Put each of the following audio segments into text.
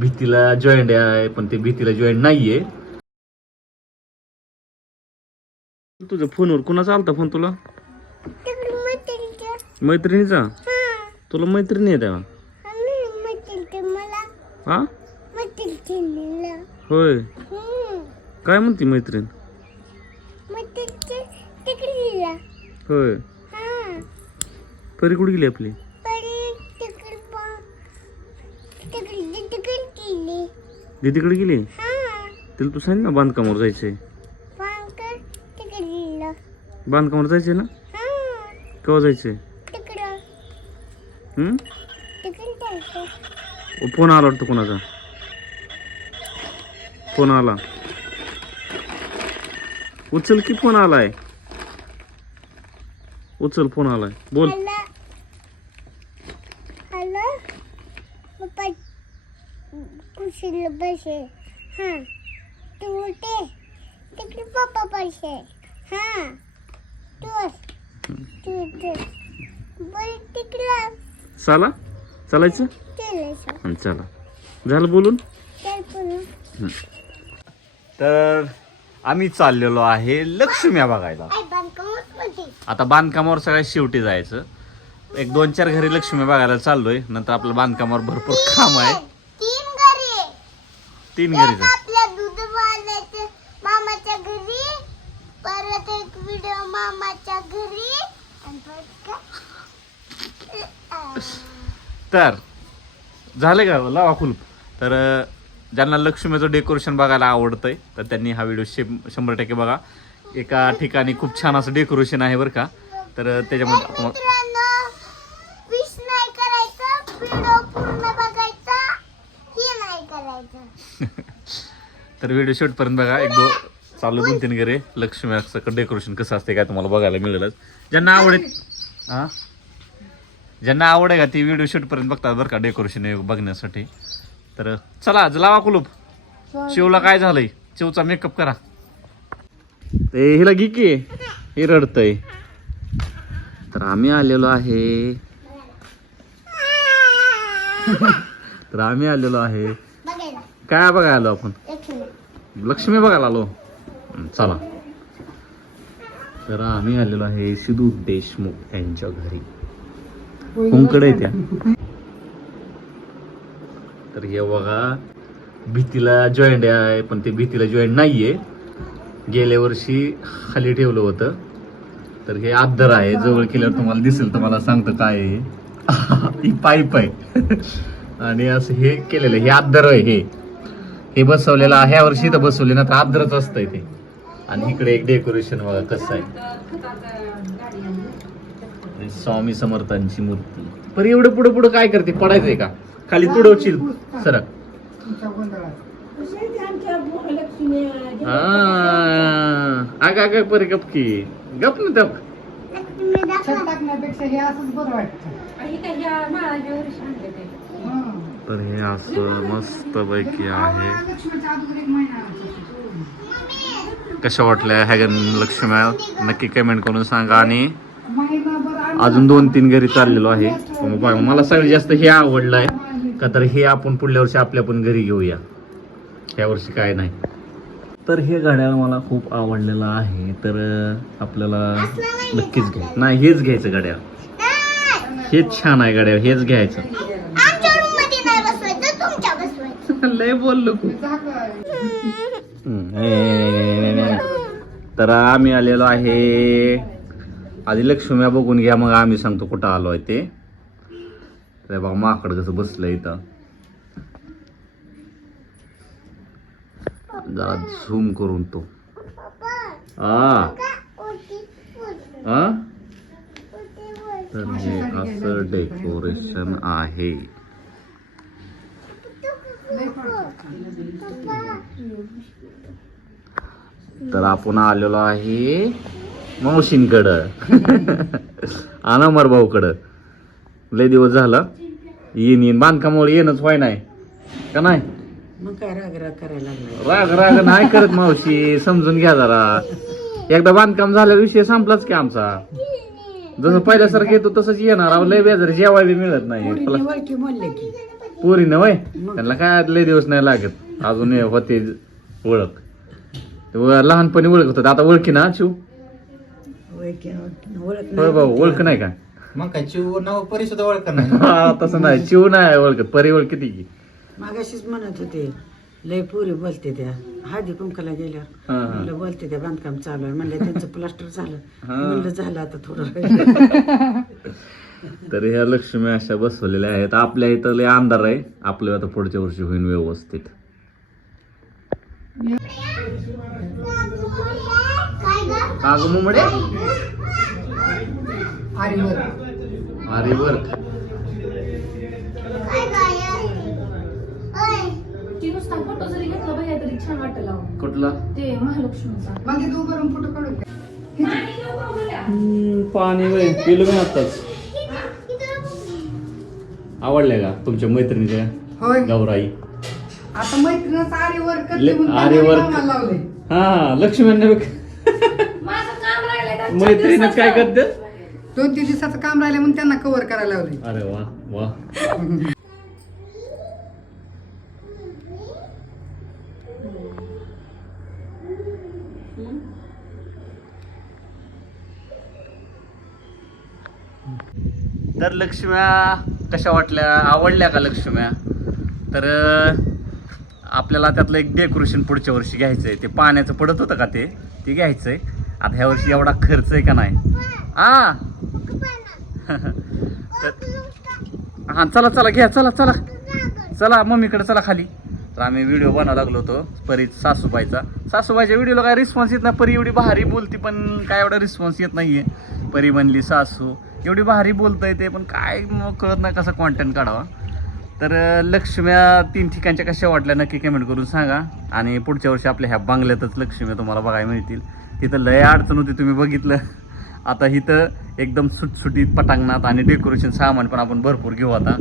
भीतीला joint आहे पण ते भीतीला जॉईंट नाहीये. तुझ्या फोनवर कुणाचा आलता फोन तुला? मैत्रिणीचा? तुला मैत्रिणी आहे तेव्हा हा? होय. काय म्हणती मैत्रीण? होय. परी कुठे गेली आपली? दीदीकडे गेली? तिला तू सांग ना बांधकामावर जायचंय. बांधकामावर जायचंय ना? केव्हा जायचंय? फोन आला वाटतं कोणाचा? फोन आला. उचल की फोन आलाय? उचल फोन आलाय. बोल. बसे हां. तू उठे. तिकडे पप्पा हां. तू तू बरं तिकडं. चला. चालायचं? चालायचं. हं, चला. झालं बोलून? चल पुन्हा तर आम्ही चाललेलो आहे लक्ष्म्या बघायला. आई बांधकामच मध्ये आता बांधकामावर सगळ्यात शेवटी जायचं. एक दोन चार घरी लक्ष्मी बघायला चाललोय. नंतर आपलं बांधकामावर भरपूर काम आहे. तीन घरी जा. आपल्या दूध वाल्याच्या मामाच्या घरी परत एक व्हिडिओ मामाच्या घरी. आणि परत तर झालं का लावा कुलूप तर अं, ज्यांना लक्ष्मीचं डेकोरेशन बघायला आवडतंय तर त्यांनी हा व्हिडिओ शे शंभर टक्के बघा. एका ठिकाणी खूप छान असं डेकोरेशन आहे बरं का. तर अं, त्याच्यामध्ये तुम्हाला मित्रांनो विश नाही करायचं व्हिडिओ पूर्ण बघायचा हे नाही करायचं तर व्हिडिओ शेवटपर्यंत बघा. एक दो चालू दोन तीन घरे. लक्ष्मी डेकोरेशन कसं असते काय तुम्हाला बघायला मिळेलच. ज्यांना आवडेल हा? ज्यांना आवड आहे का ती व्हिडिओ शेवटपर्यंत बघतात बरं का डेकोरेशन बघण्यासाठी. तर चला लावा कुलूप. शिवला काय झालंय? शिवचा मेकअप करा. ते हिला घे की. हे रडतय. तर आम्ही आलेलो आहे. तर आम्ही आलेलो आहे. काय बघायला आलो आपण? लक्ष्मी बघायला आलो. चला. तर आम्ही आलेलो आहे सिद्धू देशमुख यांच्या घरी. कोणकडे त्या? तर हे बघा भीतीला जॉईंट आहे पण ते भीतीला जॉईंट नाहीये. गेल्या वर्षी खाली ठेवलं होतं. तर हे आदर आहे जवळ केल्यावर तुम्हाला दिसेल तर मला सांगतं काय ही पाईप आहे. आणि असं हे केलेलं आहे. हे आदर आहे हे. हे बसवलेलं आहे. ह्या वर्षी तर बसवले ना तर आद्रच असतंय ते. आणि इकडे एक डेकोरेशन बघा कसं आहे. स्वामी समर्थांची मूर्ती. पर एवढं पुढे पुढे काय करते? पडायचंय का? खाली तुडवशील सर अग अग परी गप की. गप ना त्या लक्ष्मी दाखव. टाकण्यापेक्षा हे असंच बरं वाटतं. हं. तर हे असं मस्तपैकी आहे. कशा वाटल्या हॅगन लक्ष्म्या नक्की कमेंट करून सांगा आणि अजून दोन तीन घरी चाललेलो आहे. हो, मला सगळ्यात जास्त हे आवडलंय का तर हे आपण पुढल्या वर्षी आपल्या पण घरी घेऊया. ह्या वर्षी काय नाही. तर हे घड्याळ मला खूप आवडलेलं आहे. तर आपल्याला नक्कीच घ्या नाही हेच घ्यायचं घड्याळ हेच छान आहे घड्याळ हेच घ्यायचं आमच्या रूममध्ये नाही बसवायचं तुमच्या बसवायचं लय बोललो तर आम्ही आलेलो आहे. आधी लक्ष्म्या बघून घ्या मग आम्ही सांगतो कुठं आलो आहे ते. तर बघा माकड कसं बसलं इथं. जरा झूम करून तो. आ? तर हे असं डेकोरेशन आहे. तर आपण आलेलो आहे मावशींकडं. अनामर भाऊकडं. लय दिवस झाला. येईन येईन. बांधकामामुळे येणच व्हाय नाही. का नाही? मग काय राग राग करायला लागला राग राग नाही करत मावशी. समजून घ्या जरा. एकदा बांधकाम झाल्या विषय संपलाच की आमचा. जसं पहिल्यासारखं येतो तसंच येणार. अहो, लय बेजार जेवाय बी मिळत नाही. पोरीने वळकी म्हणले की. पोरी ना वय. त्यांना काय लय दिवस नाही लागत. अजून हे होते ओळख. व- लहानपणी ओळख होतात. आता ओळखी ना शिव ओळख होय भाऊ ओळख नाही का? मग काय चिव नाव परी सुद्धा ओळख नाही. हा, तसं नाही. शिव नाही ओळखत. परी ओळखी की मागाशीच म्हणत होते लय पुरी बोलते त्या. हळदी कुंकाला गेल्यावर हा, हा. म्हणलं बोलते त्या बांधकाम चालू आहे. म्हणलं त्यांचं प्लास्टर झालं. हा. म्हणलं झालं आता थोडं. राहिलं. तर ह्या लक्ष्मी अशा बसवलेल्या आहेत. आपल्या इथं लय अंधार आहे. आपलं आता पुढच्या वर्षी होईल व्यवस्थित. काग मुमडे आरीवर. अरे बर काय गाय ओय ती नुसता फोटो जरी घेतला बाहेर तरी छान वाटेल अहो. कुठला? ते महालक्ष्मीचा. मग ते तू करून फोटो काढून घे. पाणी वय पिलो मी आताच आवडल्या का तुमच्या मैत्रिणीच्या? होय. गौराई. आता मैत्रिणीच आरीवर करते ले- म्हणून आरीवर- त्यांना कामाला लावले. हा चार मैत्रिणीच काय. करते? दोन तीन दिवसाचं काम राहिलं म्हणून त्यांना कव्हर करायला लावले. अरे वा वा. तर लक्ष्म्या कशा वाटल्या? आवडल्या का लक्ष्म्या? तर आपल्याला त्यातलं एक डेकोरेशन पुढच्या वर्षी घ्यायचं आहे ते पाण्याचं पडत होतं का ते? ते घ्यायचं आहे आता ह्या वर्षी एवढा खर्च आहे का नाही? आ? तर हां चला चला घ्या चला चला. चला मम्मीकडे चला खाली. तर आम्ही व्हिडिओ बनवायला लागलो होतो परी सासूबाईचा. सासूबाईच्या व्हिडिओला काय रिस्पॉन्स येत नाही परी एवढी भारी बोलती पण काय एवढा रिस्पॉन्स येत नाहीये. परी म्हणली सासू एवढी भारी बोलता येते पण काय मग कळत नाही कसा कॉन्टेंट काढावा. तर लक्ष्म्या तीन ठिकाणच्या कशा वाटल्या नक्की कमेंट करून सांगा. आणि पुढच्या वर्षी आपल्या ह्या बंगल्यातच लक्ष्म्या तुम्हाला बघायला मिळतील. तिथं लय अडचण होती तुम्ही बघितलं. आता इथं एकदम सुटसुटीत पटांगणात आणि डेकोरेशन सामान पण आपण भरपूर घेऊ आता.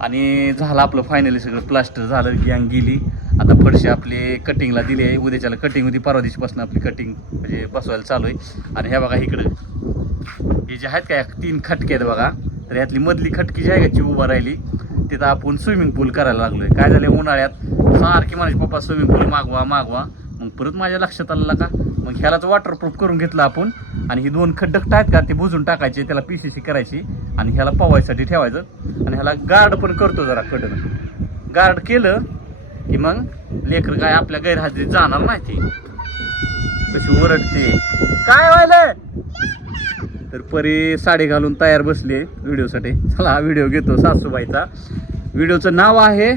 आणि झालं आपलं फायनली सगळं प्लास्टर झालं गँग गेली. आता फडशे आपले कटिंगला दिली आहे. उद्याच्याला कटिंग होती परवा दिवशीपासून आपली कटिंग म्हणजे बसवायला चालू आहे. आणि ह्या बघा इकडं. हे जे आहेत काय तीन खटके आहेत बघा. तर ह्यातली मधली खटकी जी आहे का उभा राहिली. तिथं आपण स्विमिंग पूल करायला लागलोय. काय झालं उन्हाळ्यात सारखी माझे पप्पा स्विमिंग पूल मागवा मागवा. मग परत माझ्या लक्षात आलं का? मग ह्यालाच वॉटरप्रूफ करून घेतलं आपण. आणि ही दोन खड्डक आहेत का ते बुजून टाकायचे त्याला पीसीसी करायची आणि ह्याला पवायसाठी ठेवायचं. आणि ह्याला गार्ड पण करतो जरा कडनं गार्ड केलं की मग लेकर काय आपल्या गैरहजेरीत जाणार नाही ती. कशी ओरडते. काय व्हायलं तर परी साडी घालून तयार बसली आहे व्हिडिओसाठी. चला हा व्हिडिओ घेतो सासूबाईचा. व्हिडिओचं नाव आहे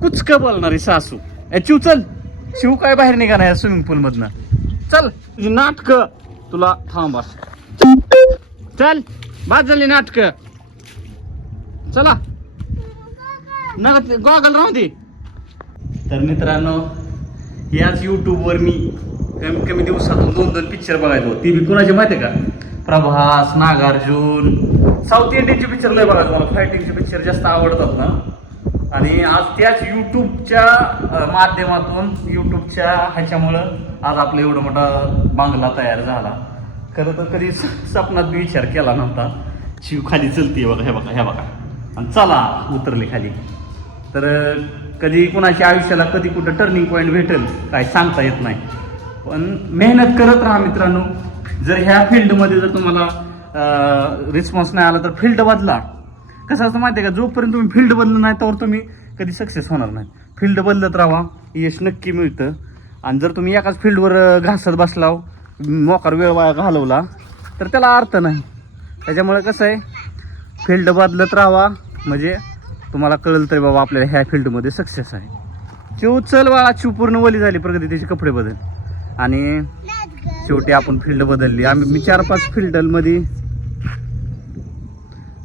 कुचक बोलणारी सासू. ए चिव चल. शिव काय बाहेर निघाला या स्विमिंग पूलमधनं चल तुझी नाटक तुला थांबा चल बाद झाली नाटक. चला. नका गॉगल राहू दे. तर मित्रांनो याच यूट्यूबवर मी कमीत कमी दिवसातून दोन दोन पिक्चर बघायचो. ती बी कोणाची माहिती आहे का? प्रभास नागार्जुन. साऊथ इंडियनचे पिक्चर लय बघायचो मला. फायटिंगचे पिक्चर जास्त आवडतात ना. आणि आज त्याच यूट्यूबच्या माध्यमातून यूट्यूबच्या ह्याच्यामुळं आज आपला एवढा मोठा बांगला तयार झाला. खरं तर कधी सपनात स्वप्नात बी विचार केला नव्हता. शिव खाली चलते बघा हे बघा हे बघा. आणि चला उतरले खाली. तर कधी कुणाच्या आयुष्याला कधी कुठं टर्निंग पॉईंट भेटेल काय सांगता येत नाही. पण मेहनत करत राहा मित्रांनो. जर ह्या फील्डमध्ये जर तुम्हाला रिस्पॉन्स नाही आला तर फील्ड बदला. कसं असतं माहिती आहे का? जोपर्यंत तुम्ही फील्ड बदललं नाही तर तुम्ही कधी सक्सेस होणार नाही. फील्ड बदलत राहा. यश नक्की मिळतं. आणि जर तुम्ही एकाच फील्डवर घासत बसलाव मोकार वेळ वाया घालवला तर त्याला अर्थ नाही. त्याच्यामुळे कसं आहे? फील्ड बदलत राहावा म्हणजे तुम्हाला कळलं तरी बाबा आपल्याला ह्या फील्डमध्ये सक्सेस आहे. चिव चल बाळा चिव पूर्ण वली झाली प्रगती त्याचे कपडे बदल. आणि शेवटी आपण फील्ड बदलली. आम्ही मी चार पाच फिल्डमध्ये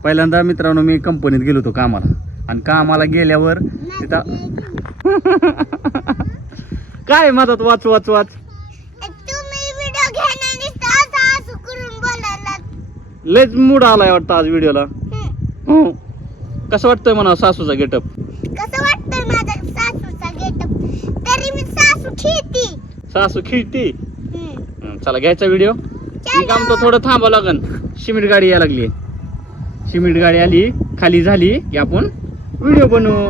पहिल्यांदा मित्रांनो मी कंपनीत गेलो होतो कामाला. आणि कामाला गेल्यावर तिथं काय मदत? वाच वाच वाच. लयच मूड आलाय वाटतं आज व्हिडिओला. कसं वाटतंय म्हणा सासूचा गेटअप? कसं वाटतंय माझा सासूचा गेटअप? तरी मी सासू खेळती. सासू खिळती. चला घ्यायचा व्हिडिओ मी काम तर थोडं थांबावं लागन. सिमेंट गाडी यायला लागली. सिमेंट गाडी आली खाली झाली की आपण व्हिडिओ बनवू.